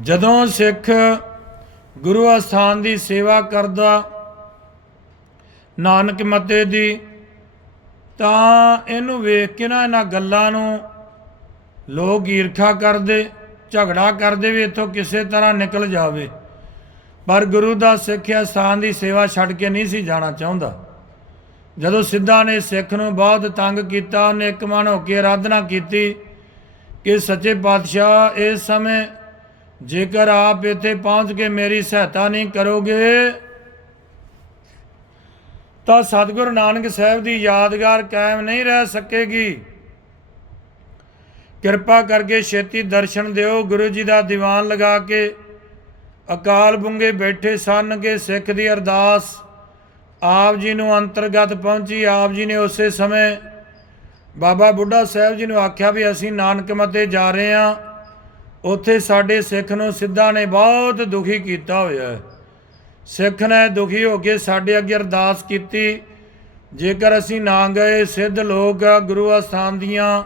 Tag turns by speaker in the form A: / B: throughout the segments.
A: ਜਦੋਂ ਸਿੱਖ ਗੁਰੂ ਅਸਥਾਨ ਦੀ ਸੇਵਾ ਕਰਦਾ ਨਾਨਕ ਮਤੇ ਦੀ, ਤਾਂ ਇਹਨੂੰ ਵੇਖ ਕੇ ਨਾ ਇਹਨਾਂ ਗੱਲਾਂ ਨੂੰ ਲੋਕ ਈਰਖਾ ਕਰਦੇ, ਝਗੜਾ ਕਰਦੇ ਵੀ ਇੱਥੋਂ ਕਿਸੇ ਤਰ੍ਹਾਂ ਨਿਕਲ ਜਾਵੇ। ਪਰ ਗੁਰੂ ਦਾ ਸਿੱਖ ਅਸਥਾਨ ਦੀ ਸੇਵਾ ਛੱਡ ਕੇ ਨਹੀਂ ਸੀ ਜਾਣਾ ਚਾਹੁੰਦਾ। ਜਦੋਂ ਸਿੱਧਾ ਨੇ ਸਿੱਖ ਨੂੰ ਬਹੁਤ ਤੰਗ ਕੀਤਾ, ਉਹਨੇ ਇੱਕ ਮਨ ਹੋ ਕੇ ਆਰਾਧਨਾ ਕੀਤੀ ਕਿ ਸੱਚੇ ਪਾਤਸ਼ਾਹ, ਇਸ ਸਮੇਂ ਜੇਕਰ ਆਪ ਇੱਥੇ ਪਹੁੰਚ ਕੇ ਮੇਰੀ ਸਹਾਇਤਾ ਨਹੀਂ ਕਰੋਗੇ, ਤਾਂ ਸਤਿਗੁਰੂ ਨਾਨਕ ਸਾਹਿਬ ਦੀ ਯਾਦਗਾਰ ਕਾਇਮ ਨਹੀਂ ਰਹਿ ਸਕੇਗੀ। ਕਿਰਪਾ ਕਰਕੇ ਛੇਤੀ ਦਰਸ਼ਨ ਦਿਓ, ਗੁਰੂ ਜੀ ਦਾ ਦੀਵਾਨ ਲਗਾ ਕੇ, ਅਕਾਲ ਬੁੰਗੇ ਬੈਠੇ ਸਨ ਕਿ ਸਿੱਖ ਦੀ ਅਰਦਾਸ ਆਪ ਜੀ ਨੂੰ ਅੰਤਰਗਤ ਪਹੁੰਚੀ, ਆਪ ਜੀ ਨੇ ਉਸੇ ਸਮੇਂ ਬਾਬਾ ਬੁੱਢਾ ਸਾਹਿਬ ਜੀ ਨੂੰ ਆਖਿਆ ਵੀ ਅਸੀਂ ਨਾਨਕ ਮਤੇ ਜਾ ਰਹੇ ਹਾਂ। ਉੱਥੇ ਸਾਡੇ ਸਿੱਖ ਨੂੰ ਸਿੱਧਾ ਨੇ ਬਹੁਤ ਦੁਖੀ ਕੀਤਾ ਹੋਇਆ ਹੈ। ਸਿੱਖ ਨੇ ਦੁਖੀ ਹੋ ਕੇ ਸਾਡੇ ਅੱਗੇ ਅਰਦਾਸ ਕੀਤੀ, ਜੇਕਰ ਅਸੀਂ ਨਾ ਗਏ, ਸਿੱਧ ਲੋਕ ਗੁਰੂ ਅਸਥਾਨ ਦੀਆਂ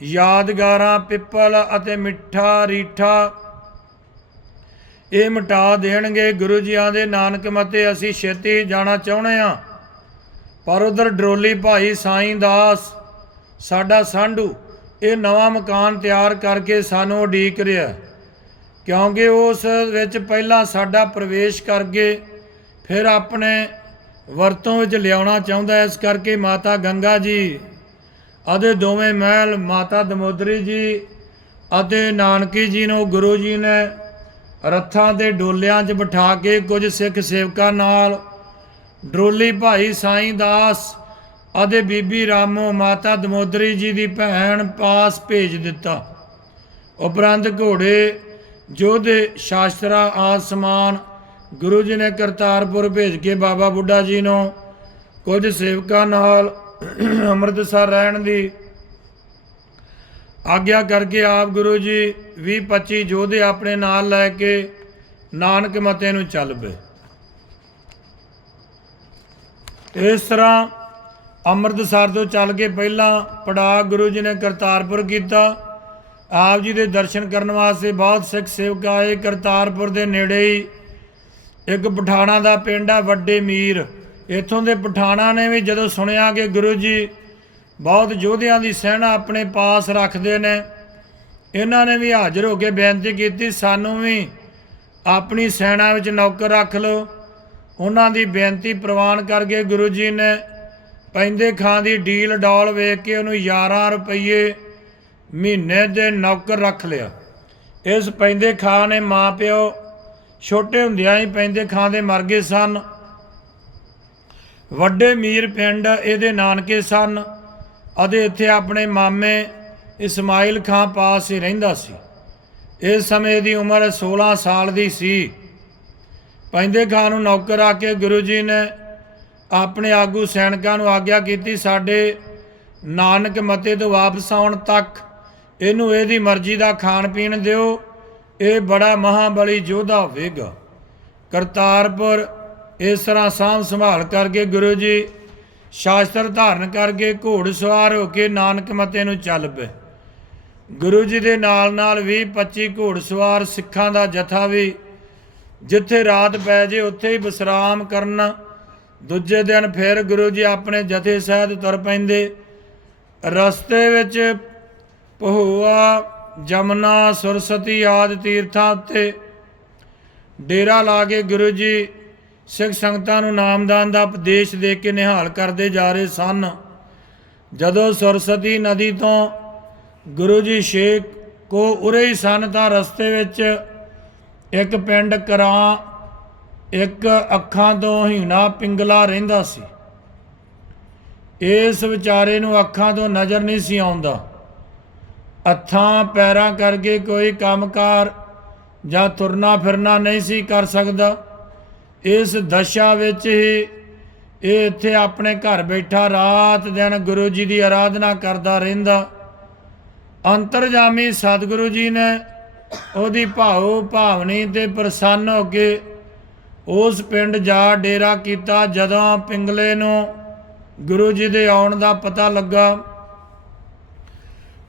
A: ਯਾਦਗਾਰਾਂ ਪਿੱਪਲ ਅਤੇ ਮਿੱਠਾ ਰੀਠਾ ਇਹ ਮਿਟਾ ਦੇਣਗੇ। ਗੁਰੂ ਜੀਆਂ ਦੇ ਨਾਨਕ ਮਤੇ ਅਸੀਂ ਛੇਤੀ ਜਾਣਾ ਚਾਹੁੰਦੇ ਆ ਪਰ ਉਧਰ ਡਰੋਲੀ ਭਾਈ ਸਾਈਂ ਦਾਸ, ਸਾਡਾ ਸਾਂਢੂ ਇਹ ਨਵਾਂ ਮਕਾਨ ਤਿਆਰ ਕਰਕੇ ਸਾਨੂੰ ਉਡੀਕ ਰਿਹਾ ਕਿਉਂਕਿ ਉਸ ਵਿੱਚ ਪਹਿਲਾਂ ਸਾਡਾ ਪ੍ਰਵੇਸ਼ ਕਰਕੇ ਫਿਰ ਆਪਣੇ ਵਰਤੋਂ ਵਿੱਚ ਲਿਆਉਣਾ ਚਾਹੁੰਦਾ ਇਸ ਕਰਕੇ ਮਾਤਾ ਗੰਗਾ ਜੀ ਅਤੇ ਦੋਵੇਂ ਮਹਿਲ, ਮਾਤਾ ਦਮੋਦਰੀ ਜੀ ਅਤੇ ਨਾਨਕੀ ਜੀ ਨੂੰ ਗੁਰੂ ਜੀ ਨੇ ਰੱਥਾਂ ਤੇ ਡੋਲਿਆਂ 'ਚ ਬਿਠਾ ਕੇ ਕੁਝ ਸਿੱਖ ਸੇਵਕਾਂ ਨਾਲ ਡਰੋਲੀ ਭਾਈ ਸਾਈਂ ਦਾਸ ਅਤੇ ਬੀਬੀ ਰਾਮੋ ਮਾਤਾ ਦਮੋਦਰੀ ਜੀ ਦੀ ਭੈਣ ਪਾਸ ਭੇਜ ਦਿੱਤਾ। ਉਪਰੰਤ ਘੋੜੇ, ਜੋਧੇ, ਸ਼ਾਸਤਰਾ, ਆਸਮਾਨ ਗੁਰੂ ਜੀ ਨੇ ਕਰਤਾਰਪੁਰ ਭੇਜ ਕੇ ਬਾਬਾ ਬੁੱਢਾ ਜੀ ਨੂੰ। ਕੁਝ ਸੇਵਕਾਂ ਨਾਲ ਅੰਮ੍ਰਿਤਸਰ ਰਹਿਣ ਦੀ ਆਗਿਆ ਕਰਕੇ ਆਪ ਗੁਰੂ ਜੀ 20 25 ਯੋਧੇ ਆਪਣੇ ਨਾਲ ਲੈ ਕੇ ਨਾਨਕ ਮਤੇ ਨੂੰ ਚੱਲ ਪਏ। ਇਸ ਤਰ੍ਹਾਂ ਅੰਮ੍ਰਿਤਸਰ ਤੋਂ ਚੱਲ ਕੇ ਪਹਿਲਾਂ ਪੜਾ ਗੁਰੂ ਜੀ ਨੇ ਕਰਤਾਰਪੁਰ ਕੀਤਾ। ਆਪ ਜੀ ਦੇ ਦਰਸ਼ਨ ਕਰਨ ਵਾਸਤੇ ਬਹੁਤ ਸਿੱਖ ਸੇਵਕ ਆਏ ਕਰਤਾਰਪੁਰ ਦੇ ਨੇੜੇ ਹੀ। ਇੱਕ ਪਠਾਣਾ ਦਾ ਪਿੰਡ ਆ ਵੱਡੇ ਮੀਰ। ਇੱਥੋਂ ਦੇ ਪਠਾਣਾ ਨੇ ਵੀ ਜਦੋਂ ਸੁਣਿਆ ਕਿ ਗੁਰੂ ਜੀ ਬਹੁਤ ਯੋਧਿਆਂ ਦੀ ਸੈਨਾ ਆਪਣੇ ਪਾਸ ਰੱਖਦੇ ਨੇ, ਇਹਨਾਂ ਨੇ ਵੀ ਹਾਜ਼ਰ ਹੋ ਕੇ ਬੇਨਤੀ ਕੀਤੀ, ਸਾਨੂੰ ਵੀ ਆਪਣੀ ਸੈਨਾ ਵਿੱਚ ਨੌਕਰ ਰੱਖ ਲਓ। ਉਹਨਾਂ ਦੀ ਬੇਨਤੀ ਪ੍ਰਵਾਨ ਕਰਕੇ ਗੁਰੂ ਜੀ ਨੇ ਪੈਂਦੇ ਖਾਂ ਦੀ ਡੀਲ ਡੌਲ ਵੇਖ ਕੇ ਉਹਨੂੰ 11 ਰੁਪਏ ਮਹੀਨੇ ਦੇ ਨੌਕਰ ਰੱਖ ਲਿਆ। ਇਸ ਪੈਂਦੇ ਖਾਂ ਨੇ ਮਾਂ ਪਿਓ ਛੋਟੇ ਹੁੰਦਿਆਂ ਹੀ ਪੈਂਦੇ ਖਾਂ ਦੇ ਮਰ ਗਏ ਸਨ। ਵੱਡੇ ਮੀਰ ਪਿੰਡ ਇਹਦੇ ਨਾਨਕੇ ਸਨ। ਅਤੇ ਇੱਥੇ ਆਪਣੇ ਮਾਮੇ ਇਸਮਾਇਲ ਖਾਂ ਪਾਸ ਹੀ ਰਹਿੰਦਾ ਸੀ। ਇਸ ਸਮੇਂ ਦੀ ਉਮਰ 16 ਸਾਲ ਦੀ ਸੀ। ਪੈਂਦੇ ਖਾਂ ਨੂੰ ਨੌਕਰ ਆ ਕੇ ਗੁਰੂ ਜੀ ਨੇ ਆਪਣੇ ਆਗੂ ਸੈਨਿਕਾਂ ਨੂੰ ਆਗਿਆ ਕੀਤੀ ਸਾਡੇ ਨਾਨਕ ਮਤੇ ਤੋਂ ਵਾਪਸ ਆਉਣ ਤੱਕ, ਇਹਨੂੰ ਇਹਦੀ ਮਰਜ਼ੀ ਦਾ ਖਾਣ ਪੀਣ ਦਿਓ, ਇਹ ਬੜਾ ਮਹਾਬਲੀ ਯੋਧਾ ਹੋਵੇਗਾ। ਕਰਤਾਰਪੁਰ ਇਸ ਤਰ੍ਹਾਂ ਸਾਂਭ ਸੰਭਾਲ ਕਰਕੇ ਗੁਰੂ ਜੀ, ਸ਼ਾਸਤਰ ਧਾਰਨ ਕਰਕੇ ਘੋੜ ਸਵਾਰ ਹੋ ਕੇ ਨਾਨਕ ਮਤੇ ਨੂੰ ਚੱਲ ਪਏ। ਗੁਰੂ ਜੀ ਦੇ ਨਾਲ ਨਾਲ 20 25 ਘੋੜ ਸਵਾਰ ਸਿੱਖਾਂ ਦਾ ਜਥਾ ਵੀ ਜਿੱਥੇ ਰਾਤ ਪੈ ਜੇ ਉੱਥੇ ਹੀ ਵਿਸਰਾਮ ਕਰਨ ਦੂਜੇ ਦਿਨ ਫਿਰ ਗੁਰੂ ਜੀ ਆਪਣੇ ਜਥੇ ਸਹਿਤ ਤੁਰ ਪੈਂਦੇ। ਰਸਤੇ ਵਿੱਚ ਪਹੂਆ ਜਮਨਾ, ਸੁਰਸਤੀ ਆਦਿ ਤੀਰਥਾਂ ਉੱਤੇ ਡੇਰਾ ਲਾ ਕੇ ਗੁਰੂ ਜੀ ਸਿੱਖ ਸੰਗਤਾਂ ਨੂੰ ਨਾਮਦਾਨ ਦਾ ਉਪਦੇਸ਼ ਦੇ ਕੇ ਨਿਹਾਲ ਕਰਦੇ ਜਾ ਰਹੇ ਸਨ। ਜਦੋਂ ਸਰਸਤੀ ਨਦੀ ਤੋਂ ਗੁਰੂ ਜੀ ਸ਼ੇਖ ਕੋ ਉਰੇ ਹੀ ਸਨ ਤਾਂ ਰਸਤੇ ਵਿੱਚ ਇੱਕ ਪਿੰਡ ਕਰਾਂ ਇੱਕ ਅੱਖਾਂ ਤੋਂ ਹੀਣਾ ਪਿੰਗਲਾ ਰਹਿੰਦਾ ਸੀ। ਇਸ ਵਿਚਾਰੇ ਨੂੰ ਅੱਖਾਂ ਤੋਂ ਨਜ਼ਰ ਨਹੀਂ ਸੀ ਆਉਂਦਾ। ਅੱਥਾਂ ਪੈਰਾਂ ਕਰਕੇ ਕੋਈ ਕੰਮਕਾਰ ਜਾਂ ਤੁਰਨਾ ਫਿਰਨਾ ਨਹੀਂ ਸੀ ਕਰ ਸਕਦਾ। ਇਸ ਦਸ਼ਾ ਵਿੱਚ ਹੀ ਇਹ ਇੱਥੇ ਆਪਣੇ ਘਰ ਬੈਠਾ ਰਾਤ ਦਿਨ ਗੁਰੂ ਜੀ ਦੀ ਆਰਾਧਨਾ ਕਰਦਾ ਰਹਿੰਦਾ। ਅੰਤਰਜਾਮੀ ਸਤਿਗੁਰੂ ਜੀ ਨੇ ਉਹਦੀ ਭਾਉ ਭਾਵਨੀ ਤੇ ਪ੍ਰਸੰਨ ਹੋ ਕੇ ਉਸ ਪਿੰਡ ਜਾ ਡੇਰਾ ਕੀਤਾ ਜਦੋਂ ਪਿੰਗਲੇ ਨੂੰ ਗੁਰੂ ਜੀ ਦੇ ਆਉਣ ਦਾ ਪਤਾ ਲੱਗਾ।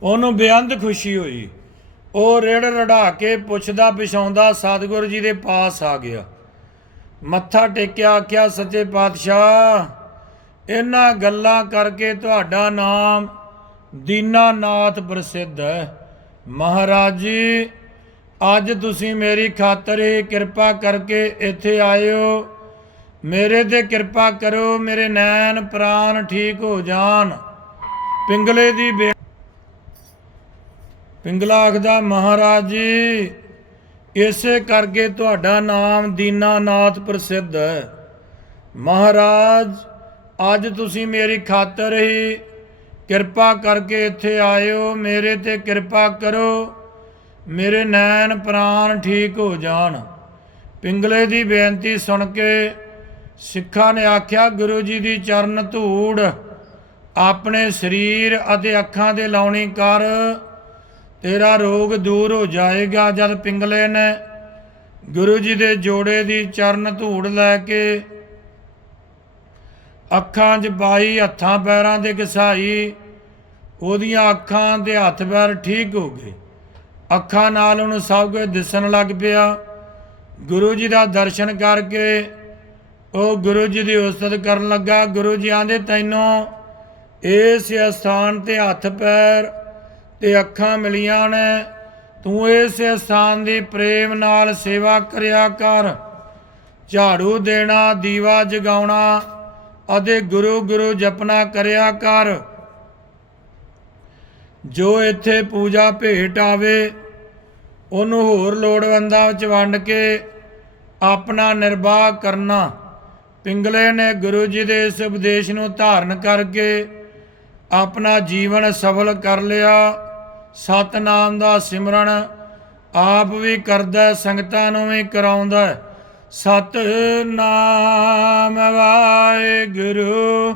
A: ਉਹਨੂੰ ਬੇਅੰਤ ਖੁਸ਼ੀ ਹੋਈ। ਉਹ ਰੇੜ ਰੜਾ ਕੇ ਪੁੱਛਦਾ ਪਿਛਾਉਂਦਾ, ਸਤਿਗੁਰੂ ਜੀ ਦੇ ਪਾਸ ਆ ਗਿਆ। ਮੱਥਾ ਟੇਕਿਆ, ਆਖਿਆ, ਸੱਚੇ ਪਾਤਸ਼ਾਹ, ਇਹਨਾਂ ਗੱਲਾਂ ਕਰਕੇ ਤੁਹਾਡਾ ਨਾਮ ਦੀਨਾਨਾਥ ਪ੍ਰਸਿੱਧ ਹੈ। ਮਹਾਰਾਜ ਜੀ ਅੱਜ ਤੁਸੀਂ ਮੇਰੀ ਖਾਤਰ ਹੀ ਕਿਰਪਾ ਕਰਕੇ ਇੱਥੇ ਆਇਓ। ਮੇਰੇ ਤੇ ਕਿਰਪਾ ਕਰੋ, ਮੇਰੇ ਨੈਣ ਪ੍ਰਾਨ ਠੀਕ ਹੋ ਜਾਣ। ਪਿੰਗਲੇ ਦੀ ਬੇ ਪਿੰਗਲਾ ਆਖਦਾ ਮਹਾਰਾਜ ਜੀ, ਇਸੇ ਕਰਕੇ ਤੁਹਾਡਾ ਨਾਮ ਦੀਨਾਨਾਥ ਪ੍ਰਸਿੱਧ ਹੈ। ਮਹਾਰਾਜ, ਅੱਜ ਤੁਸੀਂ ਮੇਰੀ ਖਾਤਰ ਹੀ ਕਿਰਪਾ ਕਰਕੇ ਇੱਥੇ ਆਇਓ, ਮੇਰੇ ਤੇ ਕਿਰਪਾ ਕਰੋ। ਮੇਰੇ ਨੈਣ ਪ੍ਰਾਣ ਠੀਕ ਹੋ ਜਾਣ। ਪਿੰਗਲੇ ਦੀ ਬੇਨਤੀ ਸੁਣ ਕੇ ਸਿੱਖਾਂ ਨੇ ਆਖਿਆ, ਗੁਰੂ ਜੀ ਦੀ ਚਰਨ ਧੂੜ ਆਪਣੇ ਸਰੀਰ ਅਤੇ ਅੱਖਾਂ ਦੇ ਲਾਉਣੀ ਕਰ। ਤੇਰਾ ਰੋਗ ਦੂਰ ਹੋ ਜਾਏਗਾ। ਜਦ ਪਿੰਗਲੇ ਨੇ ਗੁਰੂ ਜੀ ਦੇ ਜੋੜੇ ਦੀ ਚਰਨ ਧੂੜ ਲੈ ਕੇ ਅੱਖਾਂ 'ਚ ਪਾਈ, ਹੱਥਾਂ ਪੈਰਾਂ ਤੇ ਘਸਾਈ, ਉਹਦੀਆਂ ਅੱਖਾਂ ਦੇ ਹੱਥ ਪੈਰ ਠੀਕ ਹੋ ਗਏ। ਅੱਖਾਂ ਨਾਲ ਉਹਨੂੰ ਸਭ ਕੁਝ ਦਿਸਣ ਲੱਗ ਪਿਆ। ਗੁਰੂ ਜੀ ਦਾ ਦਰਸ਼ਨ ਕਰਕੇ ਉਹ ਗੁਰੂ ਜੀ ਦੀ ਉਸਤਤ ਕਰਨ ਲੱਗਾ। ਗੁਰੂ ਜੀ ਆਂਦੇ ਤੈਨੂੰ ਇਸ ਸਥਾਨ ਤੇ ਹੱਥ ਪੈਰ ਤੇ ਅੱਖਾਂ ਮਿਲੀਆਂ ਨੇ। ਤੂੰ ਇਸ ਸਥਾਨ ਦੀ ਪ੍ਰੇਮ ਨਾਲ ਸੇਵਾ ਕਰਿਆ ਕਰ। ਝਾੜੂ ਦੇਣਾ, ਦੀਵਾ ਜਗਾਉਣਾ ਅਤੇ ਗੁਰੂ ਗੁਰੂ ਜਪਨਾ ਕਰਿਆ ਕਰ। ਜੋ ਇੱਥੇ ਪੂਜਾ ਭੇਟ ਆਵੇ, ਉਹਨੂੰ ਹੋਰ ਲੋੜਵੰਦਾਂ ਵਿੱਚ ਵੰਡ ਕੇ ਆਪਣਾ ਨਿਰਵਾਹ ਕਰਨਾ। ਪਿੰਗਲੇ ਨੇ ਗੁਰੂ ਜੀ ਦੇ ਇਸ ਉਪਦੇਸ਼ ਨੂੰ ਧਾਰਨ ਕਰਕੇ ਆਪਣਾ ਜੀਵਨ ਸਫਲ ਕਰ ਲਿਆ। ਸਤਨਾਮ ਦਾ ਸਿਮਰਨ ਆਪ ਵੀ ਕਰਦਾ, ਸੰਗਤਾਂ ਨੂੰ ਵੀ ਕਰਾਉਂਦਾ। ਹੈ। ਸਤਨਾਮ ਵਾਹਿਗੁਰੂ।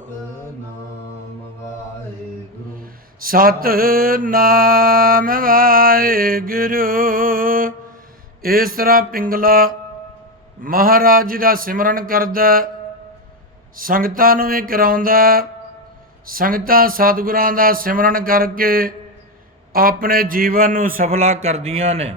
B: ਸਤਨਾਮ
A: ਸਤਨਾਮ
B: ਵਾਹਿਗੁਰੂ।
A: ਇਸ ਤਰ੍ਹਾਂ ਪਿੰਗਲਾ ਮਹਾਰਾਜ ਜੀ ਦਾ ਸਿਮਰਨ ਕਰਦਾ ਸੰਗਤਾਂ ਨੂੰ ਵੀ ਕਰਾਉਂਦਾ ਸੰਗਤਾਂ ਸਤਿਗੁਰਾਂ ਦਾ ਸਿਮਰਨ ਕਰਕੇ ਆਪਣੇ ਜੀਵਨ ਨੂੰ ਸਫਲਾ ਕਰਦੀਆਂ ਨੇ।